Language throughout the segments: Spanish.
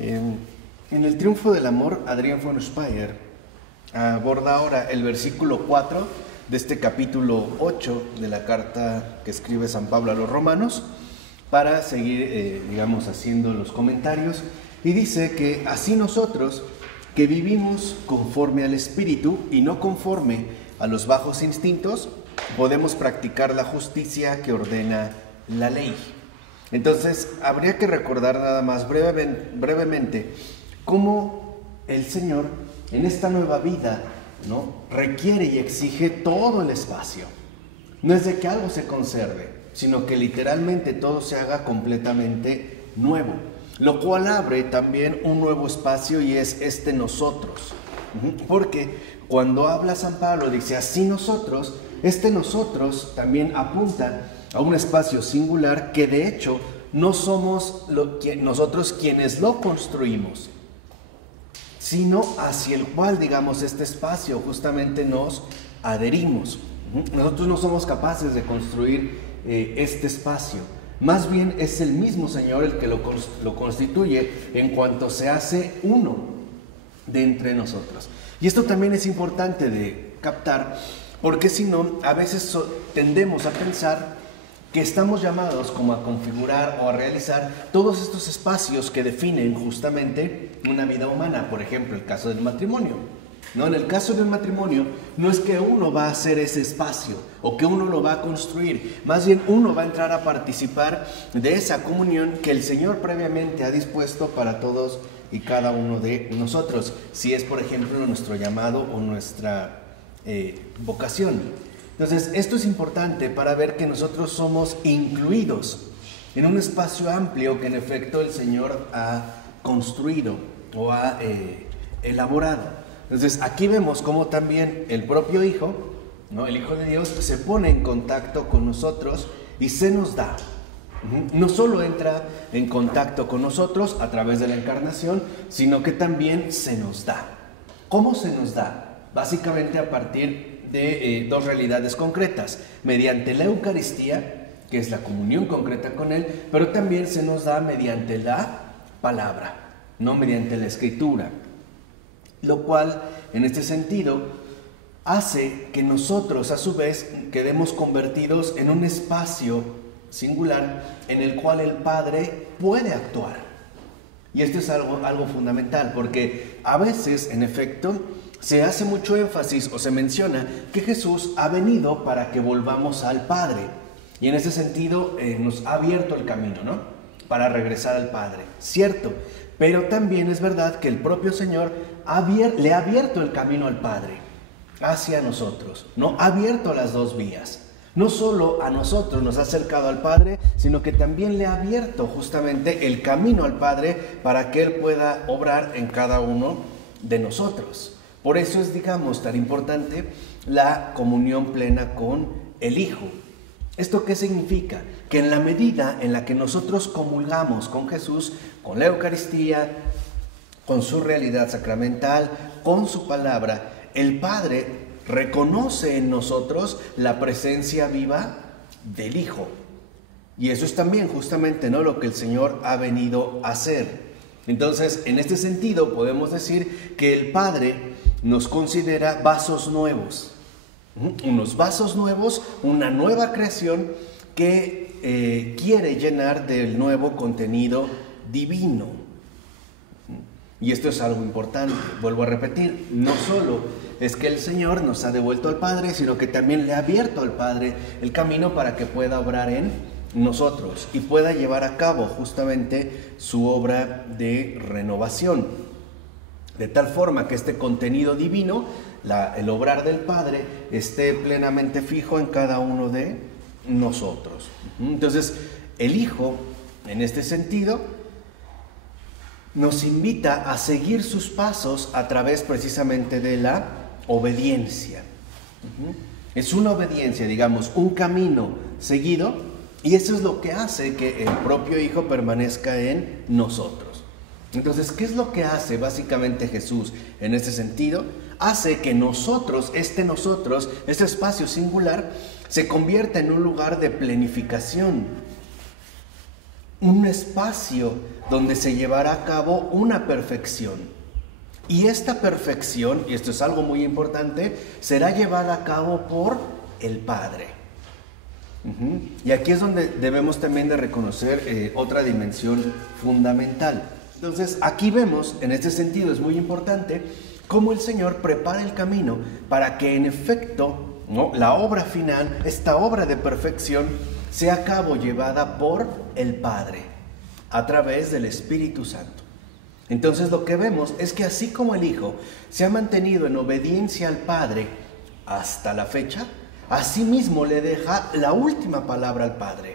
En el Triunfo del Amor, Adrián von Speyer aborda ahora el versículo 4 de este capítulo 8 de la carta que escribe San Pablo a los Romanos, para seguir, haciendo los comentarios, y dice que así nosotros, que vivimos conforme al Espíritu y no conforme a los bajos instintos, podemos practicar la justicia que ordena la ley. Entonces, habría que recordar nada más brevemente cómo el Señor en esta nueva vida, ¿no?, requiere y exige todo el espacio. No es de que algo se conserve, sino que literalmente todo se haga completamente nuevo, lo cual abre también un nuevo espacio, y es este nosotros. Porque cuando habla San Pablo, dice así nosotros, este nosotros también apunta a un espacio singular que de hecho no somos nosotros quienes lo construimos, sino hacia el cual, este espacio justamente nos adherimos. Nosotros no somos capaces de construir este espacio. Más bien es el mismo Señor el que lo constituye en cuanto se hace uno de entre nosotros. Y esto también es importante de captar, porque si no, a veces tendemos a pensar que estamos llamados como a configurar o a realizar todos estos espacios que definen justamente una vida humana. Por ejemplo, el caso del matrimonio, ¿no? En el caso del matrimonio, no es que uno va a hacer ese espacio o que uno lo va a construir, más bien uno va a entrar a participar de esa comunión que el Señor previamente ha dispuesto para todos y cada uno de nosotros, si es, por ejemplo, nuestro llamado o nuestra vocación. Entonces, esto es importante para ver que nosotros somos incluidos en un espacio amplio que en efecto el Señor ha construido o ha elaborado. Entonces, aquí vemos cómo también el propio Hijo, ¿no?, el Hijo de Dios, se pone en contacto con nosotros y se nos da. No solo entra en contacto con nosotros a través de la encarnación, sino que también se nos da. ¿Cómo se nos da? Básicamente a partir de dos realidades concretas, mediante la Eucaristía, que es la comunión concreta con Él, pero también se nos da mediante la palabra, no mediante la Escritura, lo cual en este sentido hace que nosotros a su vez quedemos convertidos en un espacio singular en el cual el Padre puede actuar. Y esto es algo fundamental, porque a veces, en efecto, se hace mucho énfasis o se menciona que Jesús ha venido para que volvamos al Padre. Y en ese sentido nos ha abierto el camino, ¿no?, para regresar al Padre. Cierto, pero también es verdad que el propio Señor le ha abierto el camino al Padre hacia nosotros, ¿no? Ha abierto las dos vías. No solo a nosotros nos ha acercado al Padre, sino que también le ha abierto justamente el camino al Padre para que Él pueda obrar en cada uno de nosotros. Por eso es, tan importante la comunión plena con el Hijo. ¿Esto qué significa? Que en la medida en la que nosotros comulgamos con Jesús, con la Eucaristía, con su realidad sacramental, con su palabra, el Padre reconoce en nosotros la presencia viva del Hijo. Y eso es también justamente, ¿no?, lo que el Señor ha venido a hacer. Entonces, en este sentido, podemos decir que el Padre nos considera vasos nuevos, unos vasos nuevos, una nueva creación que quiere llenar del nuevo contenido divino. Y esto es algo importante, vuelvo a repetir, no solo es que el Señor nos ha devuelto al Padre, sino que también le ha abierto al Padre el camino para que pueda obrar en nosotros y pueda llevar a cabo justamente su obra de renovación, de tal forma que este contenido divino, el obrar del Padre, esté plenamente fijo en cada uno de nosotros. Entonces, el Hijo, en este sentido, nos invita a seguir sus pasos a través precisamente de la obediencia. Es una obediencia, un camino seguido, y eso es lo que hace que el propio Hijo permanezca en nosotros. Entonces, ¿qué es lo que hace básicamente Jesús en este sentido? Hace que nosotros, este espacio singular, se convierta en un lugar de plenificación. un espacio donde se llevará a cabo una perfección. Y esta perfección, y esto es algo muy importante, será llevada a cabo por el Padre. Y aquí es donde debemos también de reconocer otra dimensión fundamental. Entonces, aquí vemos, en este sentido es muy importante, cómo el Señor prepara el camino para que en efecto, ¿no?, la obra final, esta obra de perfección, sea a cabo llevada por el Padre, a través del Espíritu Santo. Entonces lo que vemos es que así como el Hijo se ha mantenido en obediencia al Padre hasta la fecha, asimismo le deja la última palabra al Padre.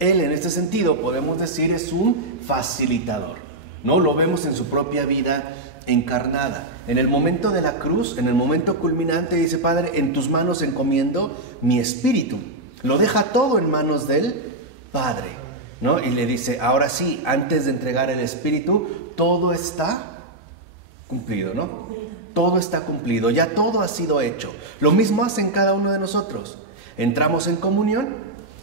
Él, en este sentido, podemos decir, es un facilitador, ¿no? Lo vemos en su propia vida encarnada. En el momento de la cruz, en el momento culminante, dice: Padre, en tus manos encomiendo mi espíritu. Lo deja todo en manos del Padre, ¿no? Y le dice: ahora sí, antes de entregar el espíritu, todo está cumplido, ¿no? Todo está cumplido, ya todo ha sido hecho. Lo mismo hace en cada uno de nosotros. Entramos en comunión,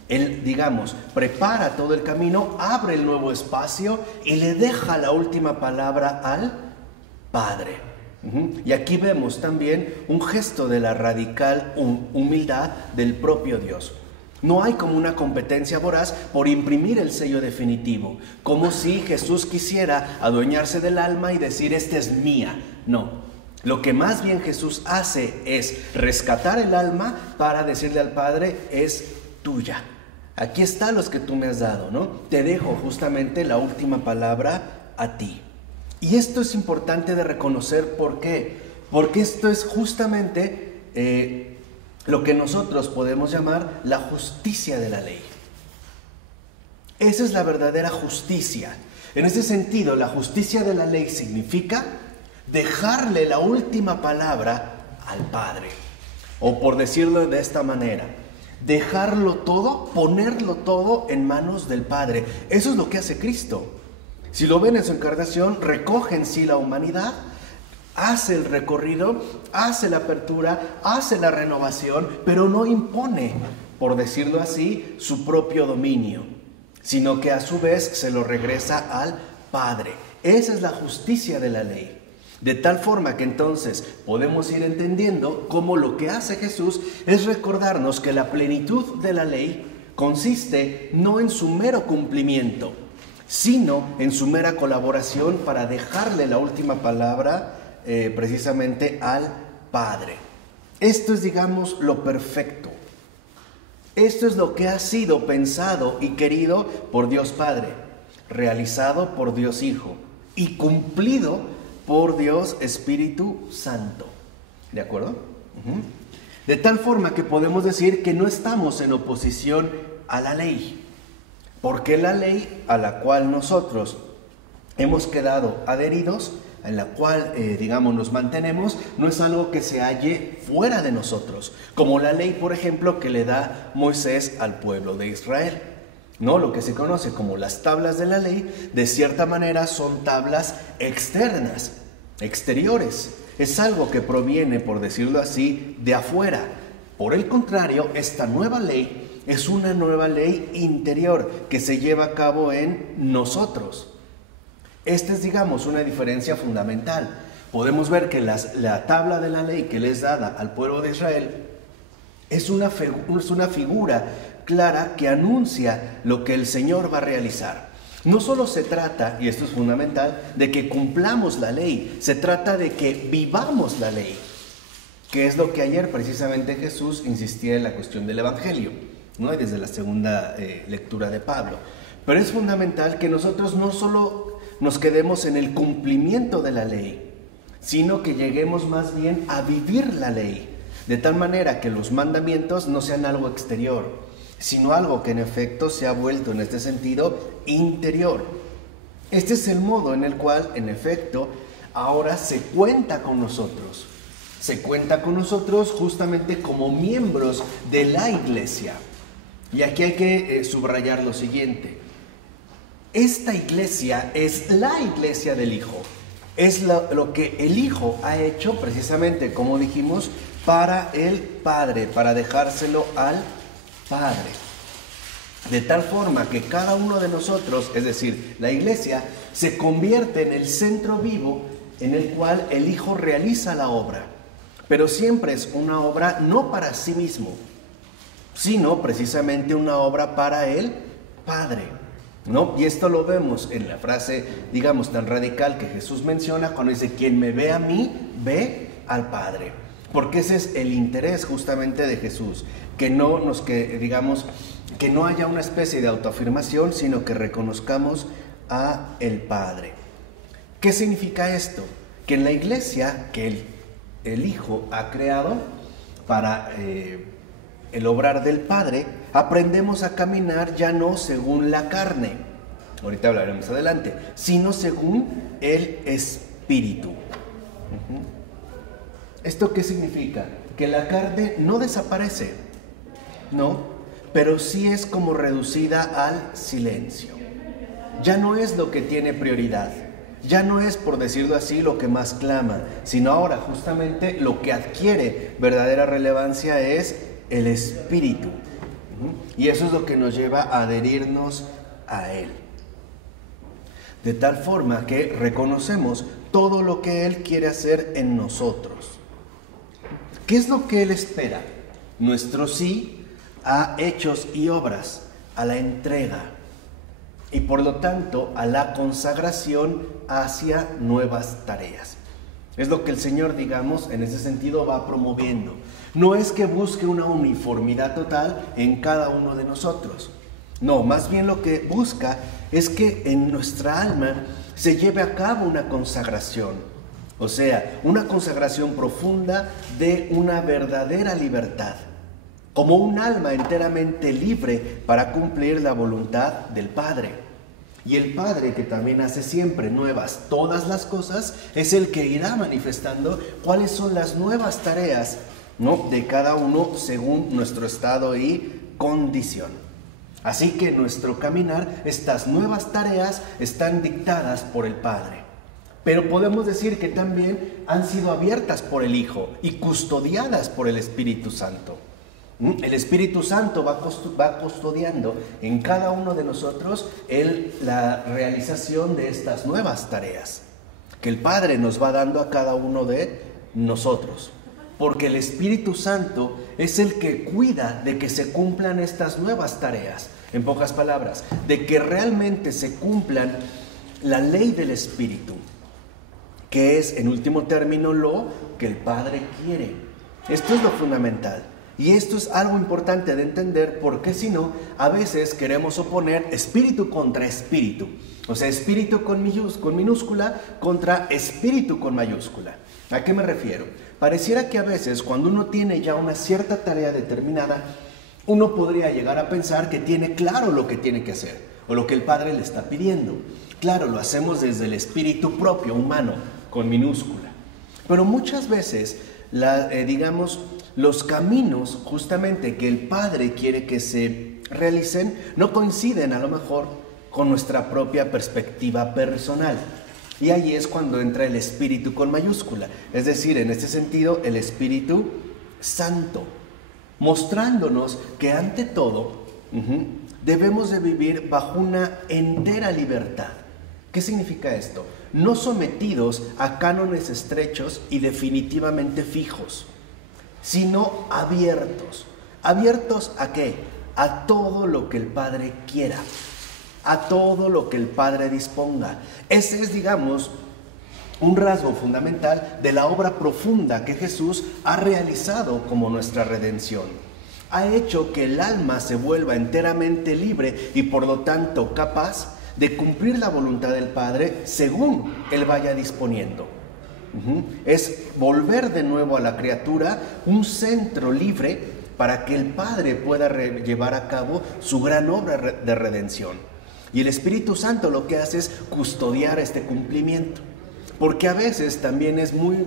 Él, digamos, prepara todo el camino, abre el nuevo espacio y le deja la última palabra al Padre. Y aquí vemos también un gesto de la radical humildad del propio Dios. No hay como una competencia voraz por imprimir el sello definitivo, como si Jesús quisiera adueñarse del alma y decir: esta es mía. No, lo que más bien Jesús hace es rescatar el alma para decirle al Padre: es tuya. Aquí están los que tú me has dado, ¿no? Te dejo justamente la última palabra a ti. Y esto es importante de reconocer. ¿Por qué? Porque esto es justamente lo que nosotros podemos llamar la justicia de la ley. Esa es la verdadera justicia. En ese sentido, la justicia de la ley significa dejarle la última palabra al Padre. O por decirlo de esta manera, dejarlo todo, ponerlo todo en manos del Padre. Eso es lo que hace Cristo. Si lo ven en su encarnación, recoge en sí la humanidad, hace el recorrido, hace la apertura, hace la renovación, pero no impone, por decirlo así, su propio dominio, sino que a su vez se lo regresa al Padre. Esa es la justicia de la ley. De tal forma que entonces podemos ir entendiendo cómo lo que hace Jesús es recordarnos que la plenitud de la ley consiste no en su mero cumplimiento, sino en su mera colaboración para dejarle la última palabra precisamente al Padre. Esto es, digamos, lo perfecto. Esto es lo que ha sido pensado y querido por Dios Padre, realizado por Dios Hijo y cumplido por Dios Espíritu Santo. ¿De acuerdo? De tal forma que podemos decir que no estamos en oposición a la ley, porque la ley a la cual nosotros hemos quedado adheridos, en la cual, digamos, nos mantenemos, no es algo que se halle fuera de nosotros, como la ley, por ejemplo, que le da Moisés al pueblo de Israel. No, lo que se conoce como las tablas de la ley, de cierta manera son tablas externas, exteriores. Es algo que proviene, por decirlo así, de afuera. Por el contrario, esta nueva ley es una nueva ley interior que se lleva a cabo en nosotros. Esta es, digamos, una diferencia fundamental. Podemos ver que la tabla de la ley que les es dada al pueblo de Israel es una figura clara que anuncia lo que el Señor va a realizar. No solo se trata, y esto es fundamental, de que cumplamos la ley, se trata de que vivamos la ley, que es lo que ayer precisamente Jesús insistía en la cuestión del Evangelio, ¿no? Y desde la segunda lectura de Pablo. Pero es fundamental que nosotros no solo nos quedemos en el cumplimiento de la ley, sino que lleguemos más bien a vivir la ley, de tal manera que los mandamientos no sean algo exterior, sino algo que en efecto se ha vuelto en este sentido interior. Este es el modo en el cual, en efecto, ahora se cuenta con nosotros. Se cuenta con nosotros justamente como miembros de la iglesia. Y aquí hay que subrayar lo siguiente. Esta iglesia es la iglesia del Hijo. Es lo que el Hijo ha hecho precisamente, como dijimos, para el Padre, para dejárselo al Padre. De tal forma que cada uno de nosotros, es decir, la iglesia, se convierte en el centro vivo en el cual el Hijo realiza la obra. Pero siempre es una obra no para sí mismo, sino precisamente una obra para el Padre, ¿no? Y esto lo vemos en la frase, digamos, tan radical que Jesús menciona cuando dice: quien me ve a mí, ve al Padre. Porque ese es el interés justamente de Jesús, que no haya una especie de autoafirmación, sino que reconozcamos a el Padre. ¿Qué significa esto? Que en la iglesia que el Hijo ha creado para el obrar del Padre, aprendemos a caminar ya no según la carne, ahorita hablaremos adelante, sino según el Espíritu. ¿Esto qué significa? Que la carne no desaparece, ¿no? Pero sí es como reducida al silencio. Ya no es lo que tiene prioridad. Ya no es, por decirlo así, lo que más clama, sino ahora justamente lo que adquiere verdadera relevancia es el Espíritu. Y eso es lo que nos lleva a adherirnos a Él. De tal forma que reconocemos todo lo que Él quiere hacer en nosotros. ¿Qué es lo que Él espera? Nuestro sí a hechos y obras, a la entrega y por lo tanto a la consagración hacia nuevas tareas. Es lo que el Señor, digamos, en ese sentido va promoviendo. No es que busque una uniformidad total en cada uno de nosotros. No, más bien lo que busca es que en nuestra alma se lleve a cabo una consagración. O sea, una consagración profunda de una verdadera libertad, como un alma enteramente libre para cumplir la voluntad del Padre. Y el Padre, que también hace siempre nuevas todas las cosas, es el que irá manifestando cuáles son las nuevas tareas, ¿no?, de cada uno según nuestro estado y condición. Así que en nuestro caminar, estas nuevas tareas están dictadas por el Padre. Pero podemos decir que también han sido abiertas por el Hijo y custodiadas por el Espíritu Santo. El Espíritu Santo va custodiando en cada uno de nosotros la realización de estas nuevas tareas que el Padre nos va dando a cada uno de nosotros. Porque el Espíritu Santo es el que cuida de que se cumplan estas nuevas tareas. En pocas palabras, de que realmente se cumplan la ley del Espíritu, que es, en último término, lo que el Padre quiere. Esto es lo fundamental. Y esto es algo importante de entender, porque si no, a veces queremos oponer espíritu contra espíritu. O sea, espíritu con minúscula contra espíritu con mayúscula. ¿A qué me refiero? Pareciera que a veces, cuando uno tiene ya una cierta tarea determinada, uno podría llegar a pensar que tiene claro lo que tiene que hacer, o lo que el Padre le está pidiendo. Claro, lo hacemos desde el espíritu propio, humano, con minúscula. Pero muchas veces, los caminos justamente que el Padre quiere que se realicen no coinciden a lo mejor con nuestra propia perspectiva personal. Y ahí es cuando entra el Espíritu con mayúscula, es decir, en este sentido, el Espíritu Santo, mostrándonos que ante todo debemos de vivir bajo una entera libertad. ¿Qué significa esto? No sometidos a cánones estrechos y definitivamente fijos, sino abiertos. ¿Abiertos a qué? A todo lo que el Padre quiera, a todo lo que el Padre disponga. Ese es, digamos, un rasgo fundamental de la obra profunda que Jesús ha realizado como nuestra redención. Ha hecho que el alma se vuelva enteramente libre y por lo tanto capaz de cumplir la voluntad del Padre según Él vaya disponiendo. Es volver de nuevo a la criatura un centro libre para que el Padre pueda llevar a cabo su gran obra de redención. Y el Espíritu Santo lo que hace es custodiar este cumplimiento, porque a veces también es muy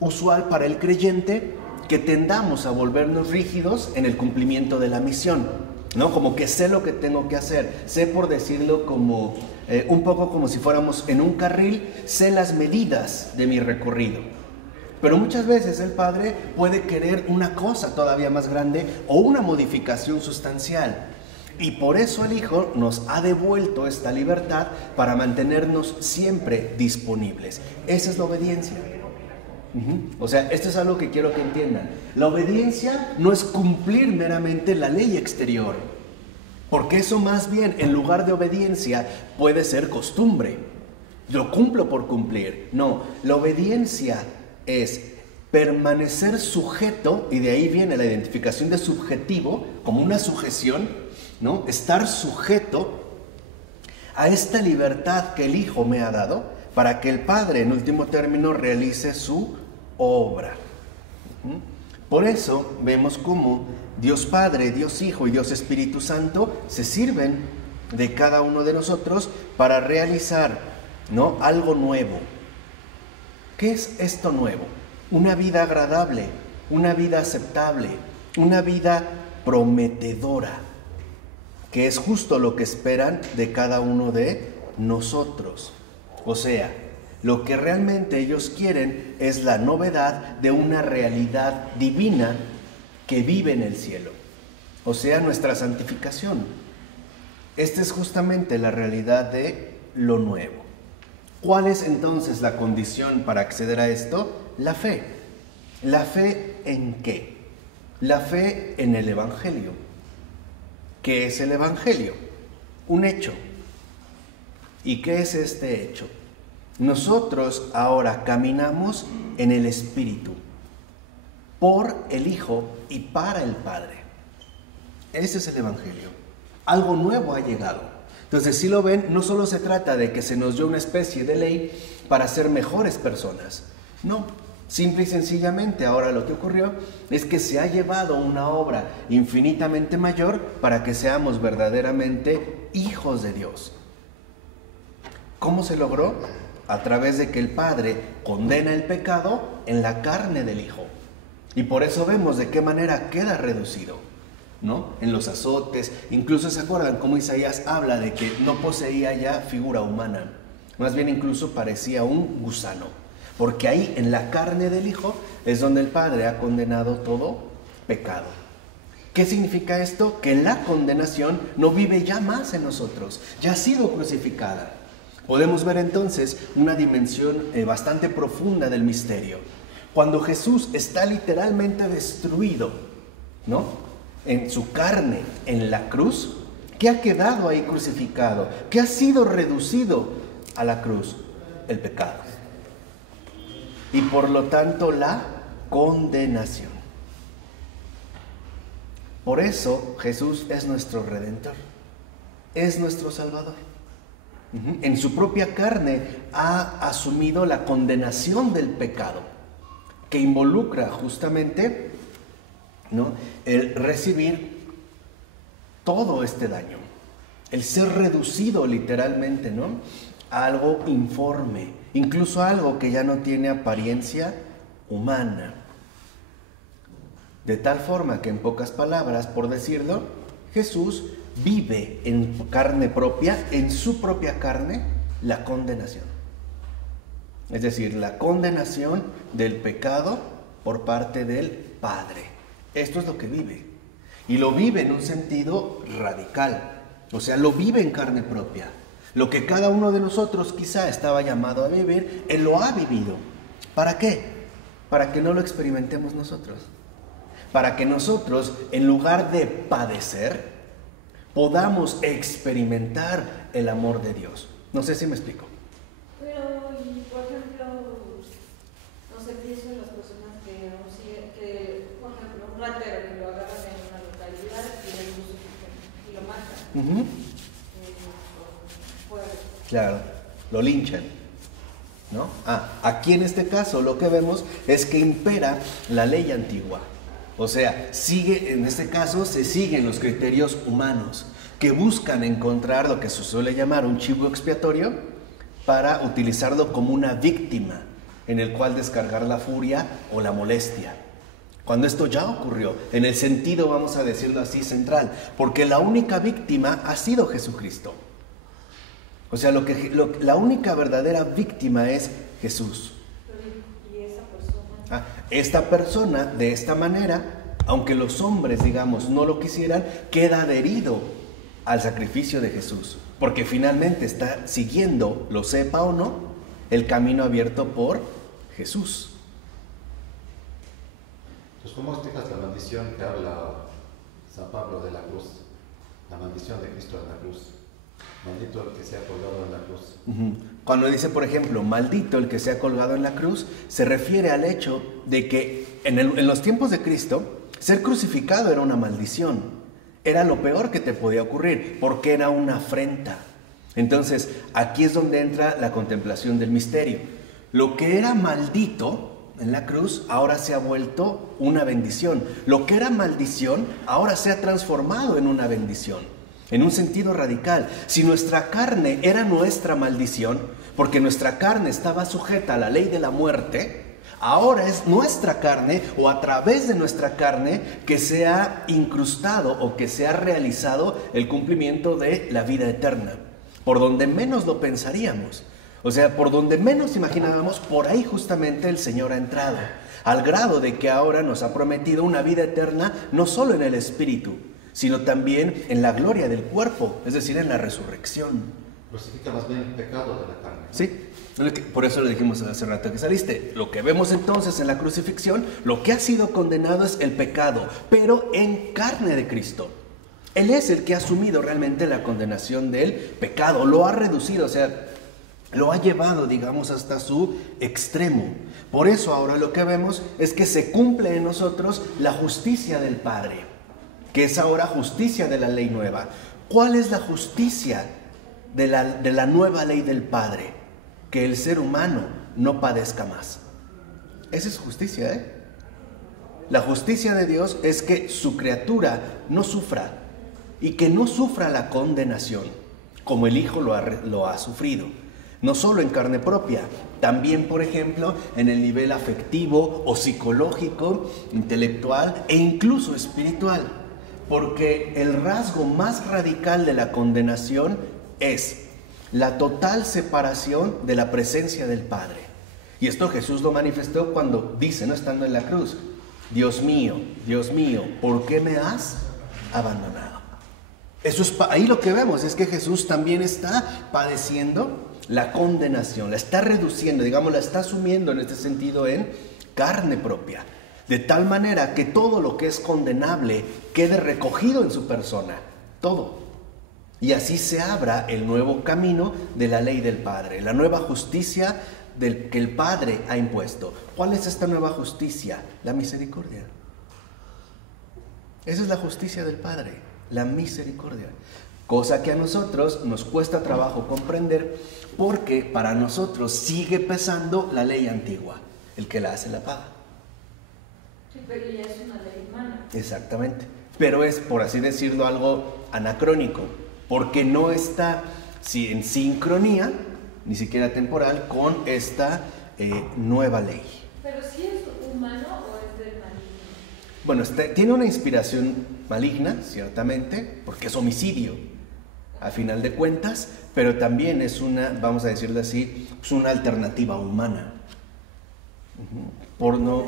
usual para el creyente que tendamos a volvernos rígidos en el cumplimiento de la misión, ¿no? Como que sé lo que tengo que hacer, sé, por decirlo, como un poco como si fuéramos en un carril, sé las medidas de mi recorrido. Pero muchas veces el Padre puede querer una cosa todavía más grande o una modificación sustancial. Y por eso el Hijo nos ha devuelto esta libertad para mantenernos siempre disponibles. Esa es la obediencia. O sea, esto es algo que quiero que entiendan. La obediencia no es cumplir meramente la ley exterior, porque eso más bien, en lugar de obediencia, puede ser costumbre. Lo cumplo por cumplir. No, la obediencia es permanecer sujeto, y de ahí viene la identificación de subjetivo, como una sujeción, ¿no? Estar sujeto a esta libertad que el Hijo me ha dado, para que el Padre, en último término, realice su obra. Por eso vemos cómo Dios Padre, Dios Hijo y Dios Espíritu Santo se sirven de cada uno de nosotros para realizar, ¿no?, algo nuevo. ¿Qué es esto nuevo? Una vida agradable, una vida aceptable, una vida prometedora, que es justo lo que esperan de cada uno de nosotros. O sea, lo que realmente ellos quieren es la novedad de una realidad divina que vive en el cielo, o sea, nuestra santificación. Esta es justamente la realidad de lo nuevo. ¿Cuál es entonces la condición para acceder a esto? La fe. ¿La fe en qué? La fe en el Evangelio. ¿Qué es el Evangelio? Un hecho. ¿Y qué es este hecho? Nosotros ahora caminamos en el Espíritu, por el Hijo y para el Padre. Ese es el Evangelio. Algo nuevo ha llegado. Entonces, si lo ven, no solo se trata de que se nos dio una especie de ley para ser mejores personas. No, simple y sencillamente ahora lo que ocurrió es que se ha llevado una obra infinitamente mayor para que seamos verdaderamente hijos de Dios. ¿Cómo se logró? A través de que el Padre condena el pecado en la carne del Hijo. Y por eso vemos de qué manera queda reducido, ¿no? En los azotes, incluso se acuerdan cómo Isaías habla de que no poseía ya figura humana, más bien incluso parecía un gusano, porque ahí en la carne del Hijo es donde el Padre ha condenado todo pecado. ¿Qué significa esto? Que la condenación no vive ya más en nosotros, ya ha sido crucificada. Podemos ver entonces una dimensión bastante profunda del misterio. Cuando Jesús está literalmente destruido, ¿no?, en su carne, en la cruz, ¿qué ha quedado ahí crucificado? ¿Qué ha sido reducido a la cruz? El pecado. Y por lo tanto la condenación. Por eso Jesús es nuestro Redentor, es nuestro Salvador. En su propia carne ha asumido la condenación del pecado, que involucra justamente, ¿no?, el recibir todo este daño, el ser reducido literalmente, ¿no?, a algo informe, incluso algo que ya no tiene apariencia humana. De tal forma que, en pocas palabras, por decirlo, Jesús vive en carne propia, en su propia carne, la condenación. Es decir, la condenación del pecado por parte del Padre. Esto es lo que vive. Y lo vive en un sentido radical. O sea, lo vive en carne propia. Lo que cada uno de nosotros quizá estaba llamado a vivir, Él lo ha vivido. ¿Para qué? Para que no lo experimentemos nosotros. Para que nosotros, en lugar de padecer, podamos experimentar el amor de Dios. No sé si me explico. Pero, y por ejemplo, no sé, pienso en las personas que, por ejemplo, un ratero que lo agarran en una localidad y lo matan. Claro, lo linchan, ¿no? Aquí en este caso lo que vemos es que impera la ley antigua. O sea, en este caso se siguen los criterios humanos que buscan encontrar lo que se suele llamar un chivo expiatorio para utilizarlo como una víctima en el cual descargar la furia o la molestia. Cuando esto ya ocurrió, en el sentido, vamos a decirlo así, central, porque la única víctima ha sido Jesucristo. O sea, la única verdadera víctima es Jesús. ¿Y esa persona? Esta persona, de esta manera, aunque los hombres, digamos, no lo quisieran, queda adherido al sacrificio de Jesús, porque finalmente está siguiendo, lo sepa o no, el camino abierto por Jesús. Entonces, ¿cómo explicas la maldición que habla San Pablo de la cruz? La maldición de Cristo en la cruz. Maldito el que sea colgado en la cruz. Cuando dice, por ejemplo, maldito el que sea colgado en la cruz, se refiere al hecho de que en los tiempos de Cristo, ser crucificado era una maldición. Era lo peor que te podía ocurrir, porque era una afrenta. Entonces, aquí es donde entra la contemplación del misterio. Lo que era maldito en la cruz ahora se ha vuelto una bendición. Lo que era maldición ahora se ha transformado en una bendición, en un sentido radical. Si nuestra carne era nuestra maldición, porque nuestra carne estaba sujeta a la ley de la muerte, ahora es nuestra carne, o a través de nuestra carne, que se ha incrustado o que se ha realizado el cumplimiento de la vida eterna, por donde menos lo pensaríamos. O sea, por donde menos imaginábamos, por ahí justamente el Señor ha entrado, al grado de que ahora nos ha prometido una vida eterna, no solo en el Espíritu, sino también en la gloria del cuerpo, es decir, en la resurrección. Crucifica más bien el pecado de la carne, ¿no? Sí, por eso le dijimos hace rato que saliste. Lo que vemos entonces en la crucifixión, lo que ha sido condenado es el pecado, pero en carne de Cristo. Él es el que ha asumido realmente la condenación del pecado, lo ha reducido, o sea, lo ha llevado, digamos, hasta su extremo. Por eso ahora lo que vemos es que se cumple en nosotros la justicia del Padre, que es ahora justicia de la ley nueva. ¿Cuál es la justicia de la nueva ley del Padre? Que el ser humano no padezca más. Esa es justicia, ¿eh? La justicia de Dios es que su criatura no sufra, y que no sufra la condenación, como el Hijo lo ha sufrido. No solo en carne propia, también, por ejemplo, en el nivel afectivo o psicológico, intelectual e incluso espiritual. Porque el rasgo más radical de la condenación es la total separación de la presencia del Padre. Y esto Jesús lo manifestó cuando dice, no estando en la cruz, Dios mío, ¿por qué me has abandonado? Eso es, ahí lo que vemos es que Jesús también está padeciendo la condenación, la está reduciendo, digamos, la está asumiendo en este sentido en carne propia, de tal manera que todo lo que es condenable quede recogido en su persona, todo. Y así se abra el nuevo camino de la ley del Padre, la nueva justicia que el Padre ha impuesto. ¿Cuál es esta nueva justicia? La misericordia. Esa es la justicia del Padre, la misericordia. Cosa que a nosotros nos cuesta trabajo comprender, porque para nosotros sigue pesando la ley antigua. El que la hace la paga. Sí, pero ya es una ley humana. Exactamente. Pero es, por así decirlo, algo anacrónico, porque no está en sincronía, ni siquiera temporal, con esta nueva ley. ¿Pero sí es humano o es del maligno? Bueno, tiene una inspiración maligna, ciertamente, porque es homicidio, a final de cuentas, pero también es una, vamos a decirlo así, es una alternativa humana. Por no...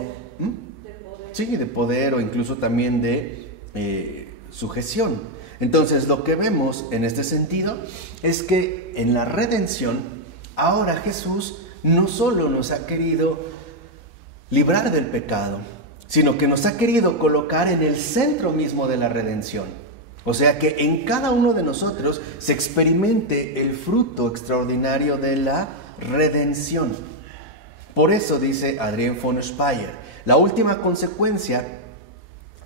De poder. Sí, de poder o incluso también de sujeción. Entonces, lo que vemos en este sentido es que en la redención, ahora Jesús no solo nos ha querido librar del pecado, sino que nos ha querido colocar en el centro mismo de la redención. O sea, que en cada uno de nosotros se experimente el fruto extraordinario de la redención. Por eso dice Adrián von Speyer, la última consecuencia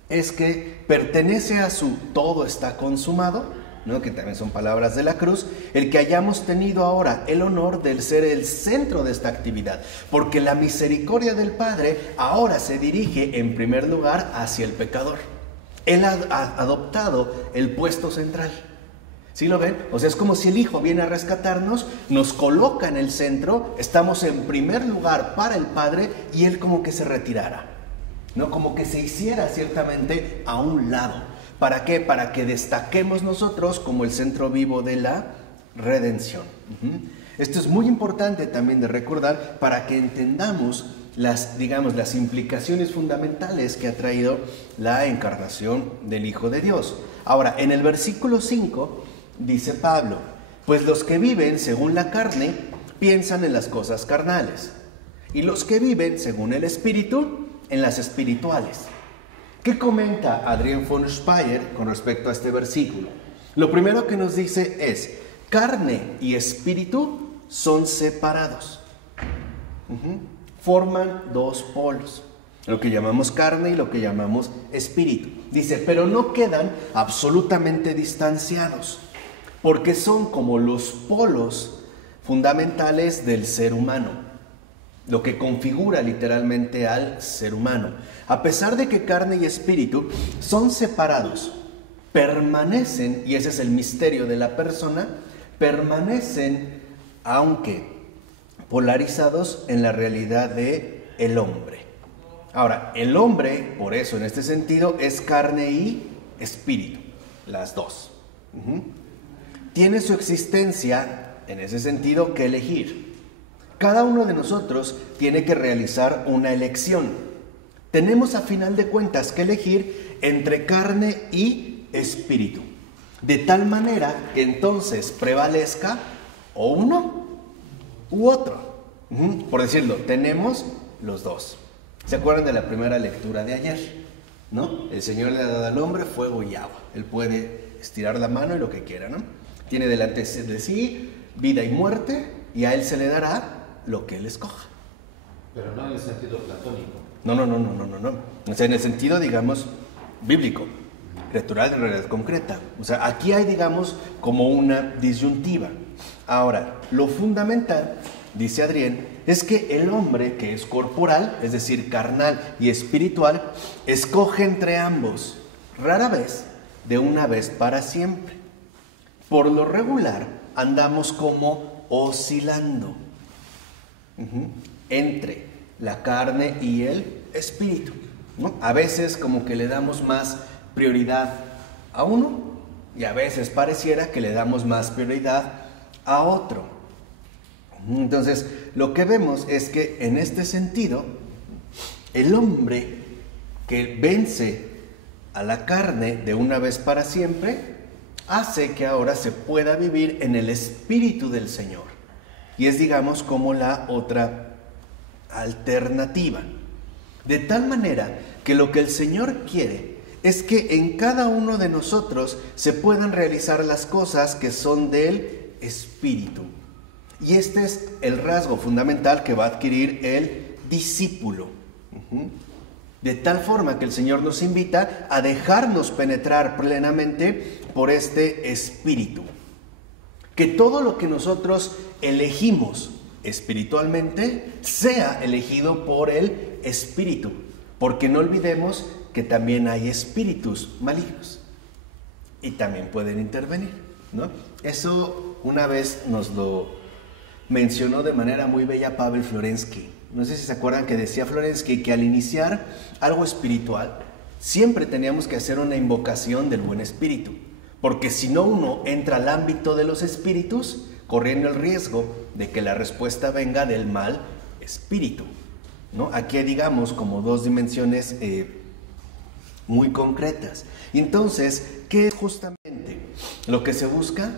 es que pertenece a su todo está consumado, ¿no? Que también son palabras de la cruz, el que hayamos tenido ahora el honor de ser el centro de esta actividad, porque la misericordia del Padre ahora se dirige en primer lugar hacia el pecador. Él ha adoptado el puesto central. ¿Sí lo ven? O sea, es como si el Hijo viene a rescatarnos, nos coloca en el centro, estamos en primer lugar para el Padre y Él como que se retirara, ¿no? Como que se hiciera ciertamente a un lado. ¿Para qué? Para que destaquemos nosotros como el centro vivo de la redención. Esto es muy importante también de recordar para que entendamos las implicaciones fundamentales que ha traído la encarnación del Hijo de Dios. Ahora, en el versículo 5 dice Pablo, pues los que viven según la carne piensan en las cosas carnales, y los que viven según el Espíritu en las espirituales. ¿Qué comenta Adrián von Speyer con respecto a este versículo? Lo primero que nos dice es, carne y espíritu son separados. Forman dos polos, lo que llamamos carne y lo que llamamos espíritu. Dice, pero no quedan absolutamente distanciados, porque son como los polos fundamentales del ser humano, lo que configura literalmente al ser humano. A pesar de que carne y espíritu son separados, permanecen, y ese es el misterio de la persona, permanecen, aunque polarizados, en la realidad de el hombre. Ahora, el hombre, por eso en este sentido, es carne y espíritu, las dos. Tiene su existencia, en ese sentido, que elegir. Cada uno de nosotros tiene que realizar una elección. Tenemos a final de cuentas que elegir entre carne y espíritu, de tal manera que entonces prevalezca o uno u otro. Por decirlo, tenemos los dos. ¿Se acuerdan de la primera lectura de ayer? ¿No? El Señor le ha dado al hombre fuego y agua. Él puede estirar la mano y lo que quiera, ¿no? Tiene delante de sí vida y muerte, y a él se le dará lo que él escoja. Pero no en el sentido platónico. No. O sea, en el sentido, digamos, bíblico, natural, de realidad concreta. O sea, aquí hay, digamos, como una disyuntiva. Ahora, lo fundamental, dice Adrián, es que el hombre que es corporal, es decir, carnal y espiritual, escoge entre ambos, rara vez, de una vez para siempre. Por lo regular, andamos como oscilando entre la carne y el espíritu, ¿no? A veces como que le damos más prioridad a uno y a veces pareciera que le damos más prioridad a otro. Entonces, lo que vemos es que en este sentido, el hombre que vence a la carne de una vez para siempre, hace que ahora se pueda vivir en el Espíritu del Señor. Y es, digamos, como la otra alternativa. De tal manera que lo que el Señor quiere es que en cada uno de nosotros se puedan realizar las cosas que son del Espíritu. Y este es el rasgo fundamental que va a adquirir el discípulo. De tal forma que el Señor nos invita a dejarnos penetrar plenamente por este Espíritu. Que todo lo que nosotros elegimos espiritualmente sea elegido por el Espíritu. Porque no olvidemos que también hay espíritus malignos. Y también pueden intervenir, ¿no? Eso una vez nos lo mencionó de manera muy bella Pavel Florensky. No sé si se acuerdan que decía Florensky que al iniciar algo espiritual siempre teníamos que hacer una invocación del buen espíritu, porque si no uno entra al ámbito de los espíritus corriendo el riesgo de que la respuesta venga del mal espíritu, ¿no? Aquí hay, digamos, como dos dimensiones muy concretas. Y entonces, ¿qué es justamente lo que se busca?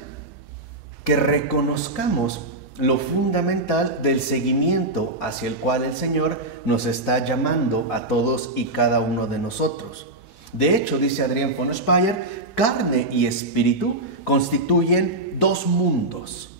Que reconozcamos lo fundamental del seguimiento hacia el cual el Señor nos está llamando a todos y cada uno de nosotros. De hecho, dice Adrián von Speyer, carne y espíritu constituyen dos mundos.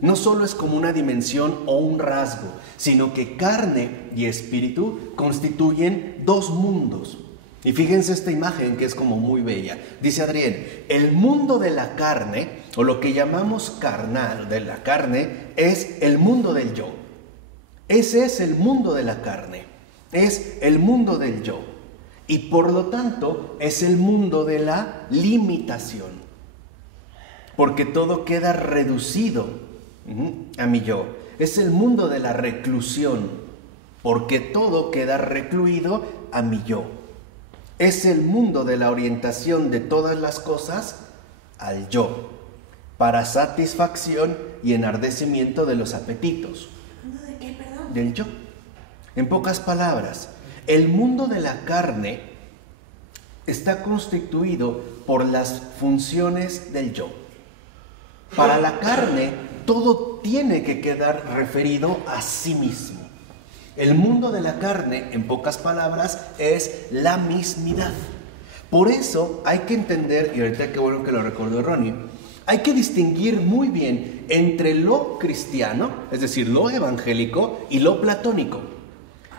No solo es como una dimensión o un rasgo, sino que carne y espíritu constituyen dos mundos. Y fíjense esta imagen que es como muy bella. Dice Adrián, el mundo de la carne, o lo que llamamos carnal de la carne, es el mundo del yo. Ese es el mundo de la carne, es el mundo del yo. Y por lo tanto es el mundo de la limitación. Porque todo queda reducido a mi yo. Es el mundo de la reclusión, porque todo queda recluido a mi yo. Es el mundo de la orientación de todas las cosas al yo, para satisfacción y enardecimiento de los apetitos. ¿De qué, perdón? Del yo. En pocas palabras, el mundo de la carne está constituido por las funciones del yo. Para la carne, todo tiene que quedar referido a sí mismo. El mundo de la carne, en pocas palabras, es la mismidad. Por eso hay que entender, y ahorita qué bueno que lo recordó Ronnie, hay que distinguir muy bien entre lo cristiano, es decir, lo evangélico, y lo platónico.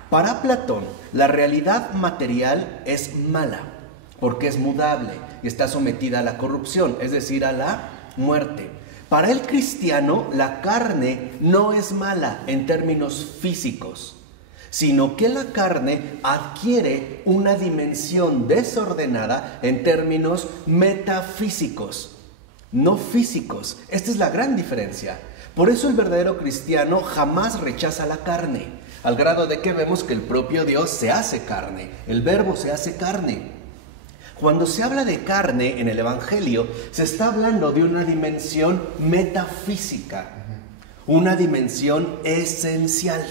Para Platón, la realidad material es mala, porque es mudable y está sometida a la corrupción, es decir, a la muerte. Para el cristiano, la carne no es mala en términos físicos, sino que la carne adquiere una dimensión desordenada en términos metafísicos, no físicos. Esta es la gran diferencia. Por eso el verdadero cristiano jamás rechaza la carne, al grado de que vemos que el propio Dios se hace carne, el verbo se hace carne. Cuando se habla de carne en el Evangelio, se está hablando de una dimensión metafísica, una dimensión esencial.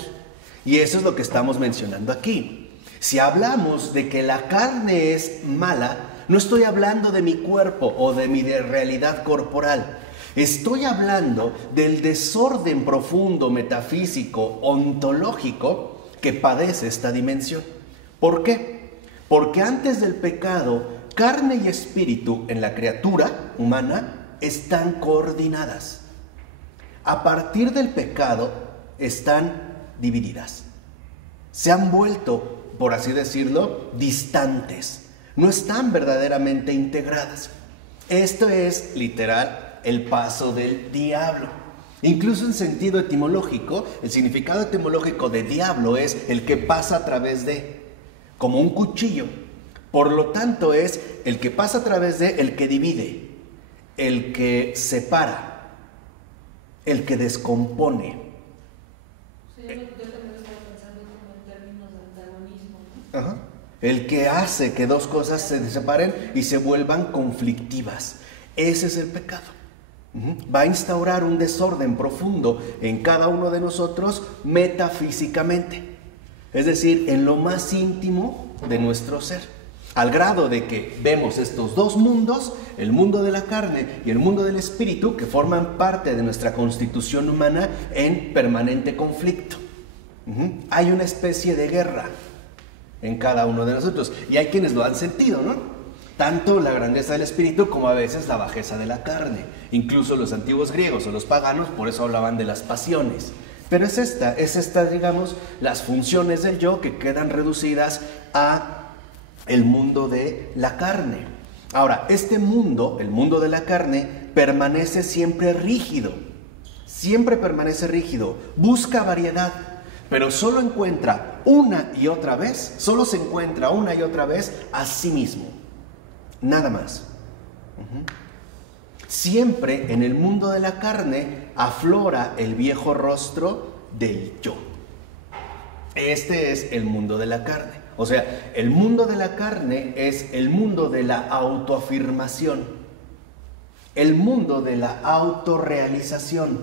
Y eso es lo que estamos mencionando aquí. Si hablamos de que la carne es mala, no estoy hablando de mi cuerpo o de mi realidad corporal. Estoy hablando del desorden profundo, metafísico, ontológico que padece esta dimensión. ¿Por qué? Porque antes del pecado, carne y espíritu en la criatura humana están coordinadas. A partir del pecado están divididas. Se han vuelto, por así decirlo, distantes. No están verdaderamente integradas. Esto es, literal, el paso del diablo. Incluso en sentido etimológico, el significado etimológico de diablo es el que pasa a través de, como un cuchillo. Por lo tanto es el que pasa a través de, el que divide, el que separa, el que descompone. Sí, yo también estaba pensando como en términos de antagonismo, ¿no? Ajá. El que hace que dos cosas se separen y se vuelvan conflictivas. Ese es el pecado. Va a instaurar un desorden profundo en cada uno de nosotros metafísicamente. Es decir, en lo más íntimo de nuestro ser. Al grado de que vemos estos dos mundos, el mundo de la carne y el mundo del espíritu, que forman parte de nuestra constitución humana en permanente conflicto. Hay una especie de guerra en cada uno de nosotros. Y hay quienes lo han sentido, ¿no? Tanto la grandeza del espíritu como a veces la bajeza de la carne. Incluso los antiguos griegos o los paganos por eso hablaban de las pasiones. Pero es esta, digamos, las funciones del yo que quedan reducidas a el mundo de la carne. Ahora, este mundo, el mundo de la carne, permanece siempre rígido. Siempre permanece rígido. Busca variedad. Pero solo se encuentra una y otra vez a sí mismo. Nada más. Siempre en el mundo de la carne aflora el viejo rostro del yo. Este es el mundo de la carne. O sea, el mundo de la carne es el mundo de la autoafirmación, el mundo de la autorrealización,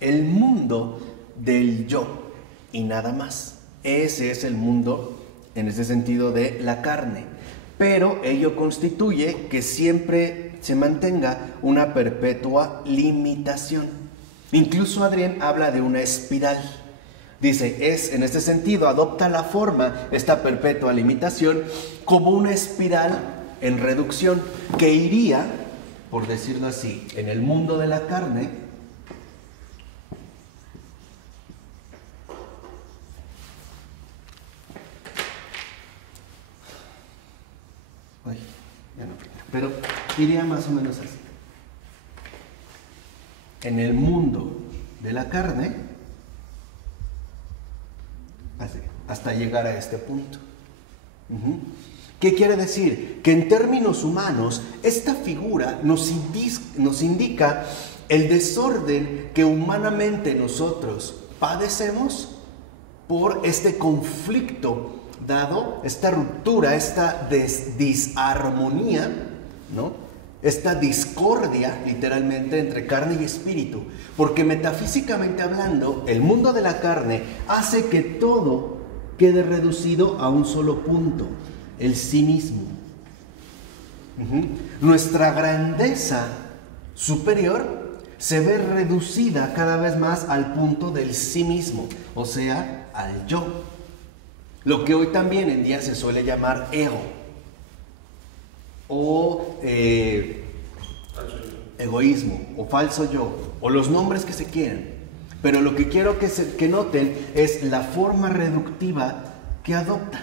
el mundo del yo. Y nada más. Ese es el mundo, en ese sentido, de la carne. Pero ello constituye que siempre se mantenga una perpetua limitación. Incluso Adrián habla de una espiral. Dice, en este sentido, adopta la forma, esta perpetua limitación, como una espiral en reducción, que iría, por decirlo así, en el mundo de la carne, pero iría más o menos así. En el mundo de la carne, así, hasta llegar a este punto. ¿Qué quiere decir? Que en términos humanos, esta figura nos indica el desorden que humanamente nosotros padecemos por este conflicto dado, esta ruptura, esta disarmonía, ¿no? Esta discordia, literalmente, entre carne y espíritu. Porque metafísicamente hablando, el mundo de la carne hace que todo quede reducido a un solo punto, el sí mismo. Nuestra grandeza superior se ve reducida cada vez más al punto del sí mismo, o sea, al yo. Lo que hoy también en día se suele llamar ego o egoísmo o falso yo o los nombres que se quieran. Pero lo que quiero que noten es la forma reductiva que adopta.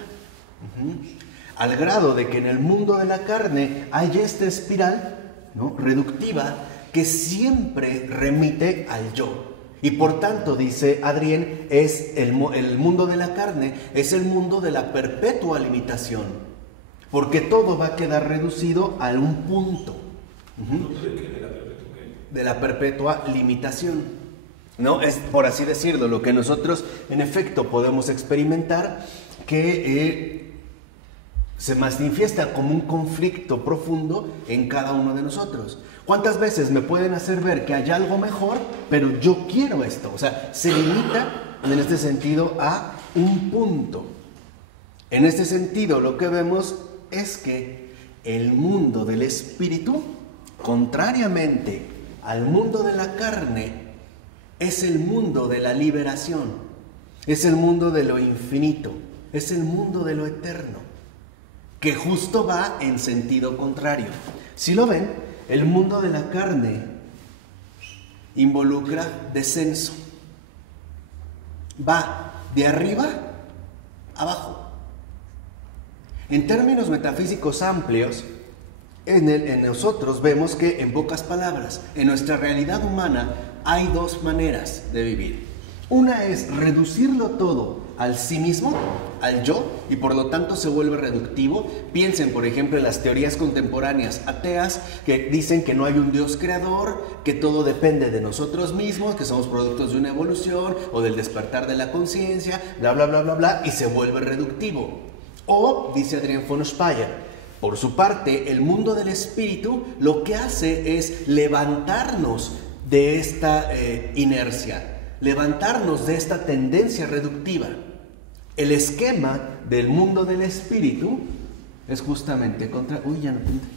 Al grado de que en el mundo de la carne hay esta espiral, ¿no?, reductiva, que siempre remite al yo. Y por tanto, dice Adrien, es el mundo de la carne es el mundo de la perpetua limitación, porque todo va a quedar reducido a un punto de la perpetua limitación, ¿no? Es, por así decirlo, lo que nosotros en efecto podemos experimentar, que se manifiesta como un conflicto profundo en cada uno de nosotros. ¿Cuántas veces me pueden hacer ver que hay algo mejor, pero yo quiero esto? O sea, se limita en este sentido a un punto. En este sentido, lo que vemos es que el mundo del espíritu, contrariamente al mundo de la carne, es el mundo de la liberación, es el mundo de lo infinito, es el mundo de lo eterno, que justo va en sentido contrario. Si lo ven, el mundo de la carne involucra descenso. Va de arriba a abajo. En términos metafísicos amplios, en nosotros vemos que, en pocas palabras, en nuestra realidad humana hay dos maneras de vivir. Una es reducirlo todo al sí mismo, al yo, y por lo tanto se vuelve reductivo. Piensen, por ejemplo, en las teorías contemporáneas ateas que dicen que no hay un Dios creador, que todo depende de nosotros mismos, que somos productos de una evolución o del despertar de la conciencia, bla, bla, bla, bla, bla, y se vuelve reductivo. O, dice Adrien von Speyer, por su parte, el mundo del espíritu lo que hace es levantarnos de esta inercia, levantarnos de esta tendencia reductiva. El esquema del mundo del espíritu es justamente contra... Uy, ya no pinta.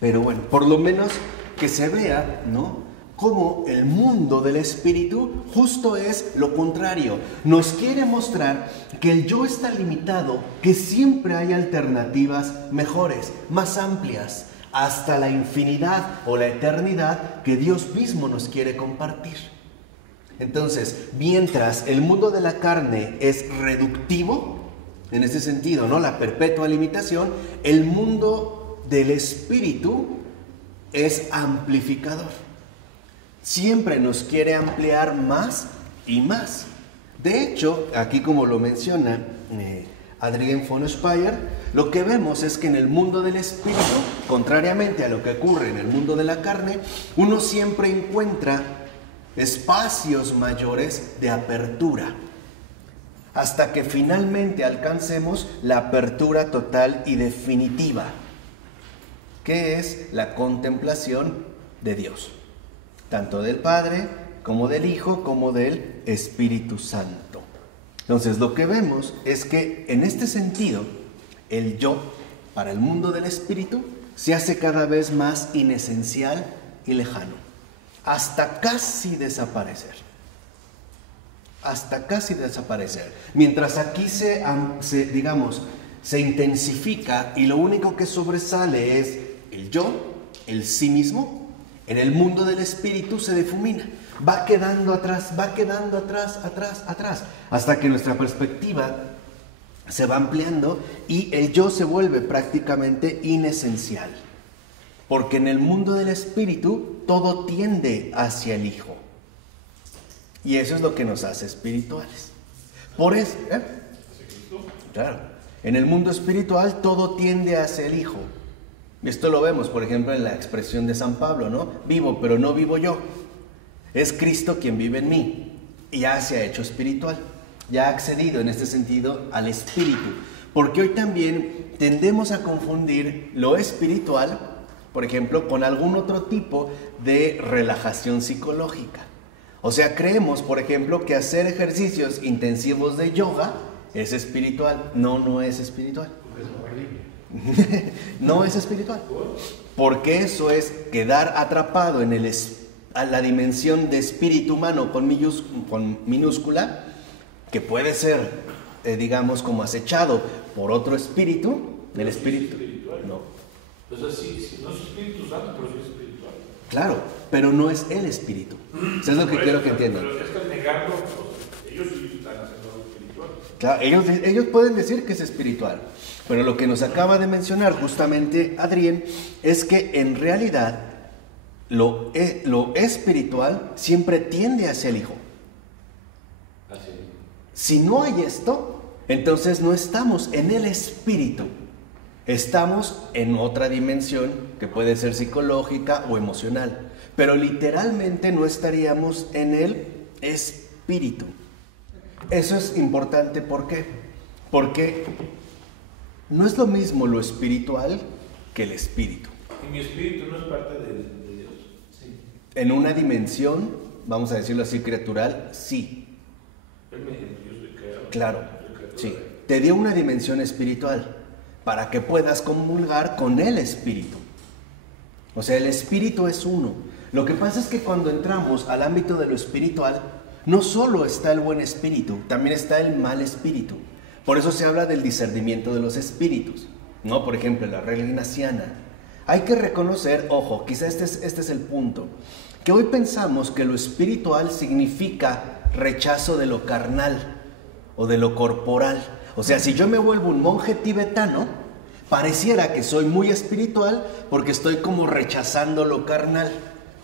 Pero bueno, por lo menos que se vea, ¿no?, cómo el mundo del espíritu justo es lo contrario. Nos quiere mostrar que el yo está limitado, que siempre hay alternativas mejores, más amplias, hasta la infinidad o la eternidad que Dios mismo nos quiere compartir. Entonces, mientras el mundo de la carne es reductivo, en ese sentido, ¿no?, la perpetua limitación, el mundo del espíritu es amplificador. Siempre nos quiere ampliar más y más. De hecho, aquí, como lo menciona Adrien von Speyer, lo que vemos es que en el mundo del espíritu, contrariamente a lo que ocurre en el mundo de la carne, uno siempre encuentra espacios mayores de apertura, hasta que finalmente alcancemos la apertura total y definitiva, que es la contemplación de Dios, tanto del Padre como del Hijo como del Espíritu Santo. Entonces, lo que vemos es que en este sentido, el yo para el mundo del espíritu se hace cada vez más inesencial y lejano, hasta casi desaparecer. Hasta casi desaparecer. Mientras aquí se intensifica y lo único que sobresale es el yo, el sí mismo, en el mundo del espíritu se difumina. Va quedando atrás, atrás, hasta que nuestra perspectiva se va ampliando y el yo se vuelve prácticamente inesencial. Porque en el mundo del espíritu todo tiende hacia el Hijo. Y eso es lo que nos hace espirituales. Por eso, claro, en el mundo espiritual todo tiende hacia el Hijo. Esto lo vemos, por ejemplo, en la expresión de San Pablo, ¿no? Vivo, pero no vivo yo. Es Cristo quien vive en mí. Y ya se ha hecho espiritual. Ya ha accedido en este sentido al espíritu. Porque hoy también tendemos a confundir lo espiritual, por ejemplo, con algún otro tipo de relajación psicológica. O sea, creemos, por ejemplo, que hacer ejercicios intensivos de yoga es espiritual. No, no es espiritual. No es espiritual. Porque eso es quedar atrapado en a la dimensión de espíritu humano con minúscula, que puede ser, digamos, como acechado por otro espíritu. El espíritu. No. O sea, sí, no es Espíritu Santo, pero sí es espiritual. Claro, pero no es el espíritu. Eso es lo que quiero que entiendan. Pero es que al negarlo, pues, ellos sí están haciendo algo espiritual. Claro, ellos pueden decir que es espiritual, pero lo que nos acaba de mencionar justamente Adrián es que en realidad lo espiritual siempre tiende hacia el Hijo. Así. Si no hay esto, entonces no estamos en el espíritu, estamos en otra dimensión que puede ser psicológica o emocional, pero literalmente no estaríamos en el espíritu. Eso es importante, ¿por qué? Porque no es lo mismo lo espiritual que el espíritu. Y mi espíritu no es parte de Dios. Sí. En una dimensión, vamos a decirlo así, criatural, sí. Yo soy creador. Claro, sí. Te dio una dimensión espiritual para que puedas comulgar con el espíritu. O sea, el espíritu es uno. Lo que pasa es que cuando entramos al ámbito de lo espiritual, no solo está el buen espíritu, también está el mal espíritu. Por eso se habla del discernimiento de los espíritus, ¿no? Por ejemplo, la regla ignaciana. Hay que reconocer, ojo, quizá este es el punto, que hoy pensamos que lo espiritual significa rechazo de lo carnal o de lo corporal. O sea, si yo me vuelvo un monje tibetano, pareciera que soy muy espiritual porque estoy como rechazando lo carnal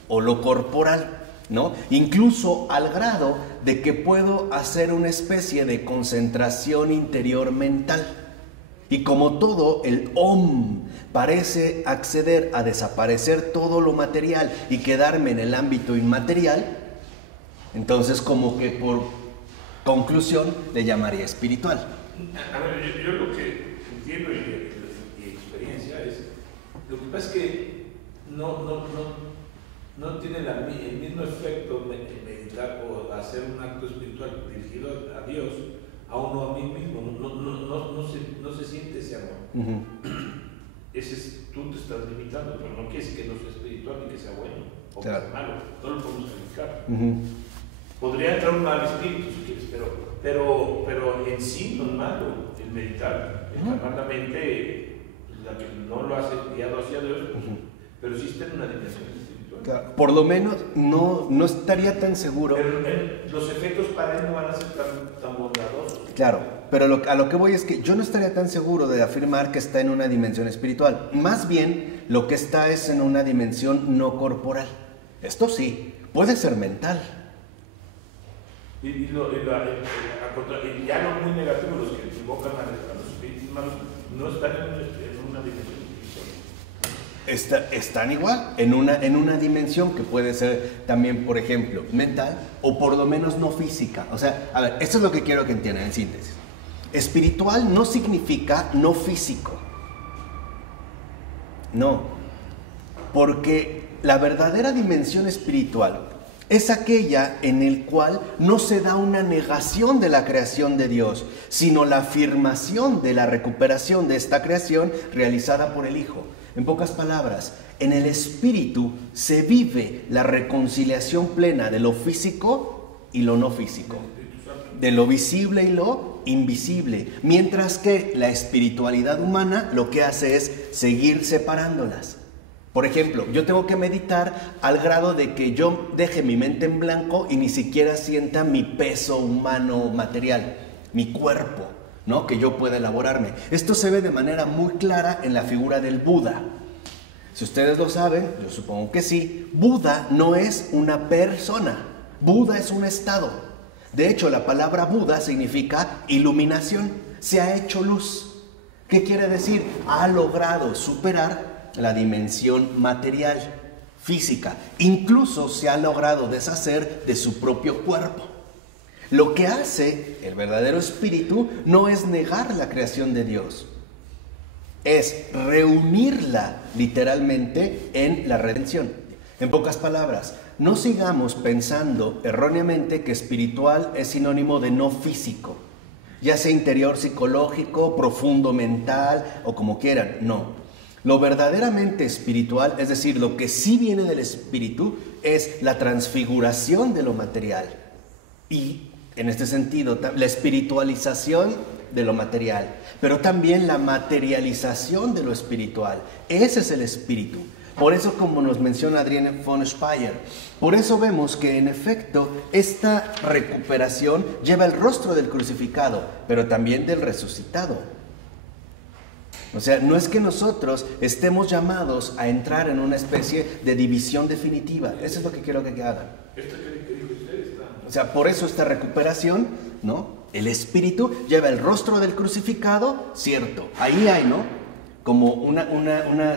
o lo corporal, ¿no? Incluso al grado de que puedo hacer una especie de concentración interior mental. Y como todo el Om parece acceder a desaparecer todo lo material y quedarme en el ámbito inmaterial, entonces como que por conclusión le llamaría espiritual. A ver, yo lo que entiendo y experiencia es, lo que pasa es que no tiene el mismo efecto meditar o hacer un acto espiritual dirigido a Dios, a uno a mí mismo, no se siente ese amor. Uh-huh. Tú te estás limitando, pero no quiere decir que no sea espiritual ni que sea bueno o que claro. sea malo, no lo podemos calificar. Uh-huh. Podría entrar un mal espíritu si quieres, pero en sí no es malo el meditar. Calmar la mente, la que no lo hace guiado hacia Dios, pero sí está en una dimensión espiritual. Claro, por lo menos no estaría tan seguro. Pero los efectos para él no van a ser tan bondadosos. Claro, pero a lo que voy es que yo no estaría tan seguro de afirmar que está en una dimensión espiritual. Más bien, lo que está es en una dimensión no corporal. Esto sí, puede ser mental. Y ya lo muy negativo, los que invocan a los espíritus malos, no están en una dimensión espiritual. Están igual, en una dimensión que puede ser también, por ejemplo, mental o por lo menos no física. O sea, a ver, esto es lo que quiero que entiendan en síntesis. Espiritual no significa no físico. No, porque la verdadera dimensión espiritual es aquella en el cual no se da una negación de la creación de Dios, sino la afirmación de la recuperación de esta creación realizada por el Hijo. En pocas palabras, en el Espíritu se vive la reconciliación plena de lo físico y lo no físico, de lo visible y lo invisible, mientras que la espiritualidad humana lo que hace es seguir separándolas. Por ejemplo, yo tengo que meditar al grado de que yo deje mi mente en blanco y ni siquiera sienta mi peso humano material, mi cuerpo, ¿no? Que yo pueda elaborarme. Esto se ve de manera muy clara en la figura del Buda. Si ustedes lo saben, yo supongo que sí, Buda no es una persona, Buda es un estado. De hecho, la palabra Buda significa iluminación, se ha hecho luz. ¿Qué quiere decir? Ha logrado superar la dimensión material, física. Incluso se ha logrado deshacer de su propio cuerpo. Lo que hace el verdadero espíritu no es negar la creación de Dios, es reunirla literalmente en la redención. En pocas palabras, no sigamos pensando erróneamente que espiritual es sinónimo de no físico. ya sea interior psicológico, profundo mental o como quieran. No. Lo verdaderamente espiritual, es decir, lo que sí viene del espíritu, es la transfiguración de lo material. Y en este sentido, la espiritualización de lo material, pero también la materialización de lo espiritual. Ese es el espíritu. Por eso, como nos menciona Adrienne von Speyer, por eso vemos que en efecto esta recuperación lleva el rostro del crucificado, pero también del resucitado. O sea, no es que nosotros estemos llamados a entrar en una especie de división definitiva. Eso es lo que quiero que hagan. O sea, por eso esta recuperación, ¿no? El espíritu lleva el rostro del crucificado, cierto. Ahí hay, ¿no? Como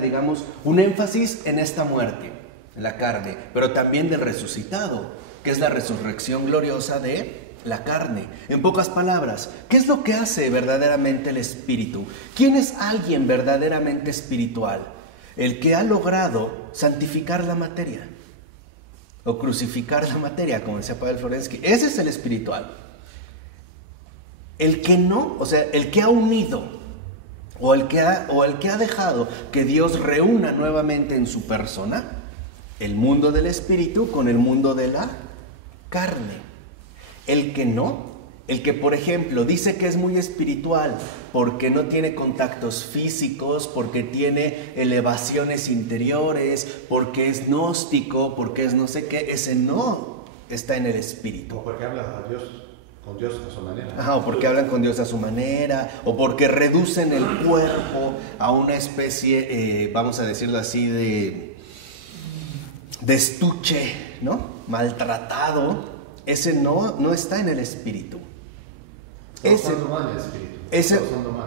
digamos, un énfasis en esta muerte, en la carne, pero también del resucitado, que es la resurrección gloriosa de la carne. En pocas palabras, ¿qué es lo que hace verdaderamente el espíritu? ¿Quién es alguien verdaderamente espiritual? El que ha logrado santificar la materia o crucificar la materia, como decía Pavel Florensky. Ese es el espiritual. El que no, o sea, el que ha unido o el que ha dejado que Dios reúna nuevamente en su persona el mundo del espíritu con el mundo de la carne. El que no, el que por ejemplo dice que es muy espiritual porque no tiene contactos físicos, porque tiene elevaciones interiores, porque es gnóstico, porque es no sé qué, ese no está en el espíritu. O porque habla a Dios, con Dios a su manera. Ajá, o porque hablan con Dios a su manera, o porque reducen el cuerpo a una especie, vamos a decirlo así, de estuche, ¿no? Maltratado. Ese no está en el espíritu.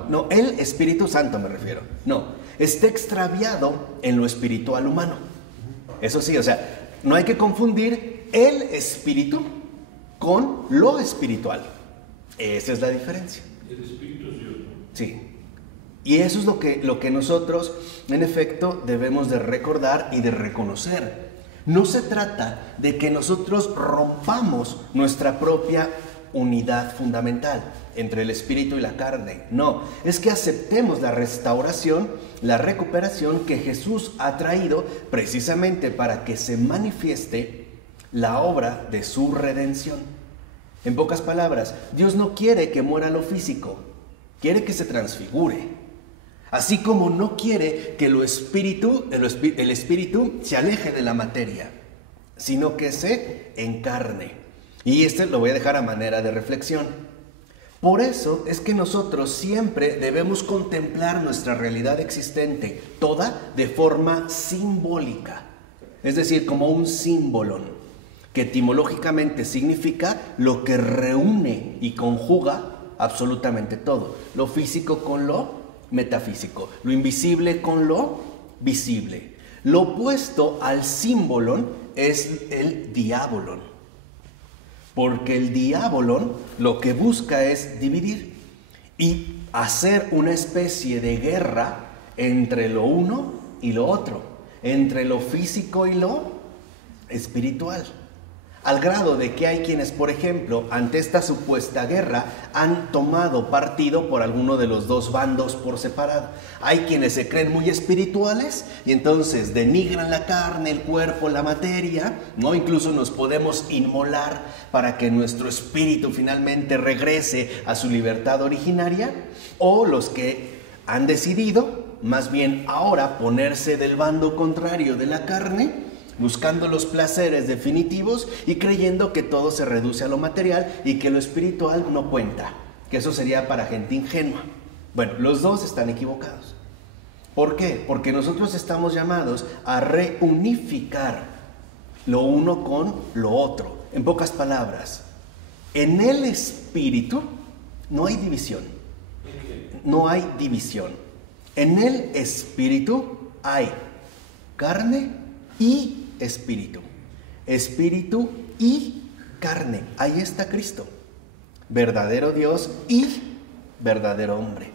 No, el Espíritu Santo me refiero. No, está extraviado en lo espiritual humano. Eso sí, o sea, no hay que confundir el espíritu con lo espiritual. Esa es la diferencia. El espíritu es Dios, ¿no? Sí. Y eso es lo que nosotros, en efecto, debemos de recordar y de reconocer. No se trata de que nosotros rompamos nuestra propia unidad fundamental entre el espíritu y la carne. No, es que aceptemos la restauración, la recuperación que Jesús ha traído precisamente para que se manifieste la obra de su redención. En pocas palabras, Dios no quiere que muera lo físico, quiere que se transfigure. Así como no quiere que el espíritu se aleje de la materia, sino que se encarne. Y lo voy a dejar a manera de reflexión. Por eso es que nosotros siempre debemos contemplar nuestra realidad existente, toda de forma simbólica, es decir, como un símbolo, que etimológicamente significa lo que reúne y conjuga absolutamente todo, lo físico con lo metafísico, lo invisible con lo visible. Lo opuesto al símbolo es el diabolon, porque el diabolon lo que busca es dividir y hacer una especie de guerra entre lo uno y lo otro, entre lo físico y lo espiritual. Al grado de que hay quienes, por ejemplo, ante esta supuesta guerra, han tomado partido por alguno de los dos bandos por separado. Hay quienes se creen muy espirituales y entonces denigran la carne, el cuerpo, la materia, ¿no? Incluso nos podemos inmolar para que nuestro espíritu finalmente regrese a su libertad originaria. O los que han decidido, más bien ahora, ponerse del bando contrario de la carne, buscando los placeres definitivos y creyendo que todo se reduce a lo material y que lo espiritual no cuenta, que eso sería para gente ingenua. Bueno, los dos están equivocados. ¿Por qué? Porque nosotros estamos llamados a reunificar lo uno con lo otro. En pocas palabras, en el espíritu no hay división. No hay división. En el espíritu hay carne y espíritu. Espíritu y carne. Ahí está Cristo. Verdadero Dios y verdadero hombre.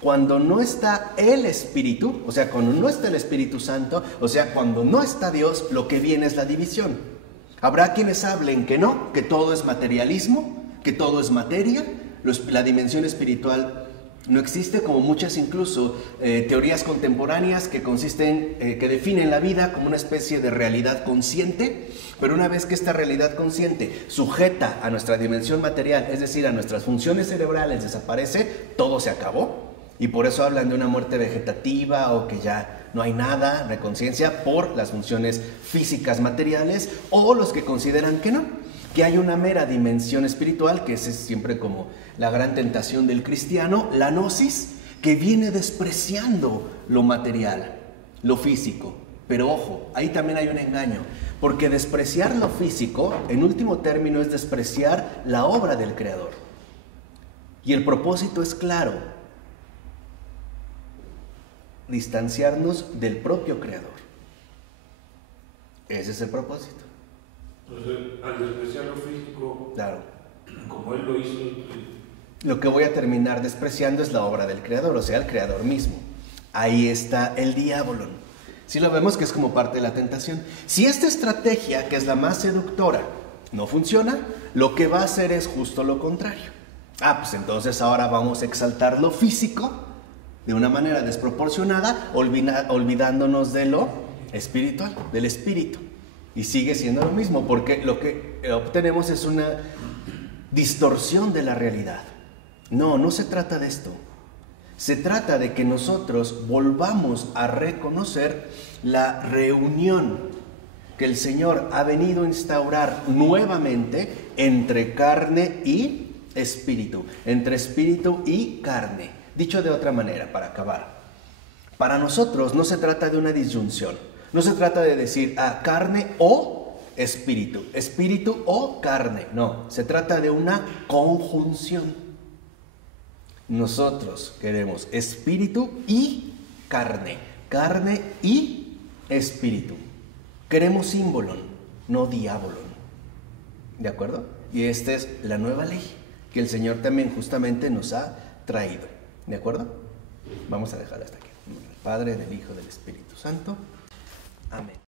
Cuando no está el Espíritu, o sea, cuando no está el Espíritu Santo, o sea, cuando no está Dios, lo que viene es la división. Habrá quienes hablen que no, que todo es materialismo, que todo es materia. la dimensión espiritual no existe, como muchas incluso teorías contemporáneas que que definen la vida como una especie de realidad consciente, pero una vez que esta realidad consciente sujeta a nuestra dimensión material, es decir, a nuestras funciones cerebrales, desaparece, todo se acabó. Y por eso hablan de una muerte vegetativa o que ya no hay nada, no hay conciencia por las funciones físicas materiales, o los que consideran que no, que hay una mera dimensión espiritual, que esa es siempre como la gran tentación del cristiano, la gnosis, que viene despreciando lo material, lo físico. Pero ojo, ahí también hay un engaño, porque despreciar lo físico, en último término, es despreciar la obra del Creador. Y el propósito es claro: distanciarnos del propio Creador. Ese es el propósito. Entonces, al despreciar lo físico, Claro. como Él lo hizo, Lo que voy a terminar despreciando es la obra del Creador, o sea, el Creador mismo. Ahí está el diablo. Si lo vemos que es como parte de la tentación. Si esta estrategia, que es la más seductora, no funciona, lo que va a hacer es justo lo contrario. Pues entonces ahora vamos a exaltar lo físico de una manera desproporcionada, olvidándonos de lo espiritual, del espíritu. Y sigue siendo lo mismo, porque lo que obtenemos es una distorsión de la realidad. No se trata de esto. Se trata de que nosotros volvamos a reconocer la reunión que el Señor ha venido a instaurar nuevamente entre carne y espíritu, entre espíritu y carne. Dicho de otra manera, para acabar, para nosotros no se trata de una disyunción, no se trata de decir carne o espíritu, espíritu o carne, no, se trata de una conjunción. Nosotros queremos espíritu y carne, carne y espíritu. Queremos símbolon, no diabolon. ¿De acuerdo? Y esta es la nueva ley que el Señor también justamente nos ha traído. ¿De acuerdo? Vamos a dejar hasta aquí. En nombre del Padre, del Hijo, del Espíritu Santo. Amén.